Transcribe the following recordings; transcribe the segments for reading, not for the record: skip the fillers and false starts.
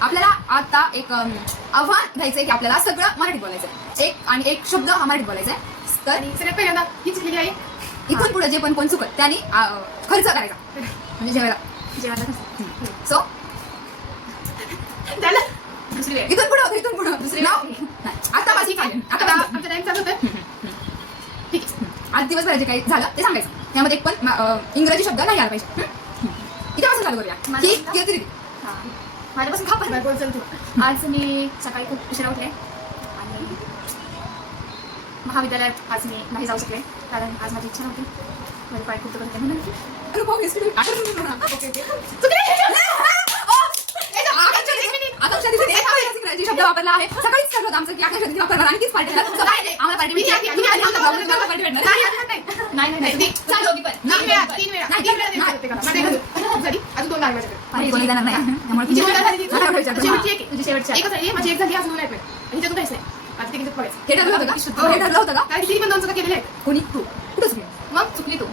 आपल्याला आता एक आव्हान घ्यायचंय की आपल्याला सगळं मराठीत बोलायचं, एक आणि एक शब्द हा मराठीत बोलायचा आहे. तर सगळ्यात पहिल्यांदा ही चुकलेली आहे. इथून पुढे जे पण कोण चुकत त्याने खर्च करायचा, म्हणजे जेवायला. सो दुसरी वेळ इथून पुढे दुसरी नाव आता माझी आता आमच्या टाइम चालू होतं. ठीक आहे. आज दिवसभराचे काही झालं ते सांगायचं. त्यामध्ये पण इंग्रजी शब्द नाही आला पाहिजे. इथेपासून चालू करूया. माझ्यापासून खा पण बोल चल तू. आज मी सकाळी खूप उशिरा उठले आणि महाविद्यालयात आज मी नाही जाऊ शकले कारण आज माझी इच्छा नव्हती. माझे पाय खूप दुखत होते. शब्द वापरला आहे. सकाळीच ठरलं होतं आमचं की आकाश वापरणार आणि तीच पार्टी आम्हाला पार्टी अजून दोन लागले माझी एक झाली अजून नाही हिच्यातून काहीच नाही. आता ते बघायचं हे ठरलं होतं का? कारण तिने पण दोन चुका केलेल्या आहेत. कोणी तू कुठं चुकली? मग चुकली तू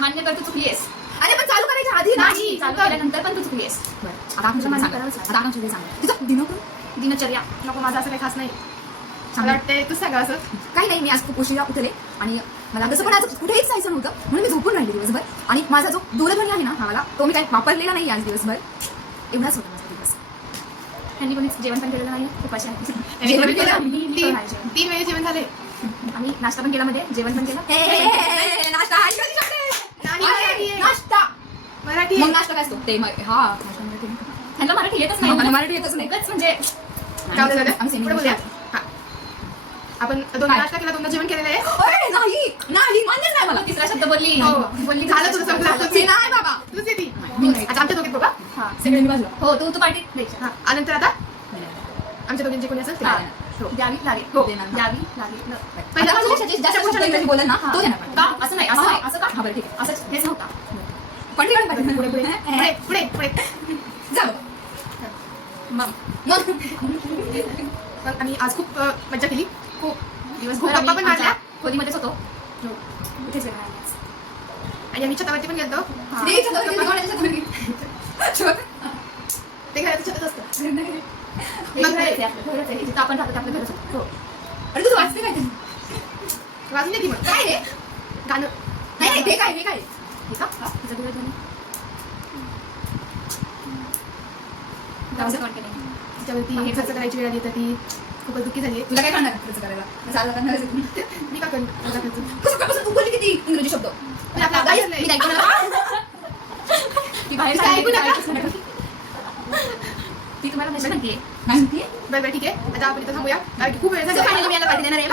मान्य कर तू चुकलीस. अरे पण चालू करायच्या आधी नाही चालू केल्यानंतर पण तू चुकलीस. आता आपण तिथं दिनचर्या नको माझं असं काही खास नाही. मला वाटतंय तू सांगा असं काही नाही. मी आज खूप उशिरा उठले आणि मला तसं पण आज कुठेही जायचं नव्हतं म्हणून मी झोपून राहिले दिवसभर. आणि माझा जो दूरध्वनी आहे ना हा मला तो मी काही वापरलेला नाही आज दिवसभर. एवढाच होता माझा दिवस. त्यांनी कोणी जेवण पण केलेलं नाही. खूप अशा जेवण केलं. तीन वेळे जेवण झाले आणि नाश्ता पण केला मध्ये जेवण पण केलं. नाश्ता मराठी मग नाश्ता काय असतो ते हा त्यांना मराठी येतच नाही. मराठी येतच नाही. म्हणजे पुढे बोलूया. आपण दोन नाश्ता केला दोनदा जेवण केलेलं आहे. नाही मान्यच नाही मला. तिसरा शब्द बोलली झालं तुझं संपलं. नाही बाबा तुझं ती आता आमच्या दोघीत बघा. सगळ्यांनी बाजूला. हो तू पार्टी द्यायची. आणि नंतर आता आमच्या दोघींचे कोणी असेल द्यावी लागेल. हो द्यावी लागेल. पहिल्या बोला ना तो देणार का असं नाही असं का हा बरं ठीक आहे. असं हेच नव्हता. पण ठीक आहे पुढे पुढे पुढे पुढे जाऊ मग आम्ही आज खूप मजा केली. खूप दिवसभर गप्पा पण मारल्या. खोलीमध्येच होतो. इथेच आणि आम्ही छतावरती पण गेलतो. ते घराचं छतच असतं. जिथं आपण राहतो आपल्या घरच होतो. अरे तू वाचते काय वाजून येते मग काय रे गाणं नाही ते काय हे काय हे का तिचं दूरध्वनी त्याच्यावरती खर्च करायची वेळ आली तर ती खूपच दुःखी झाली. तुला काय करणार खर्च करायला चालला करणार मी का करेन कसं तू बोलली किती इंग्रजी शब्द पण आपला अभ्यास नाही. ती बाहेर ऐकू ती तुम्हाला म्हणते नाही बरं ठीक आहे. आता आपण इथं थांबूया कारण की खूप वेळ झाला. फायनली मी याला पार्टी देणार आहे.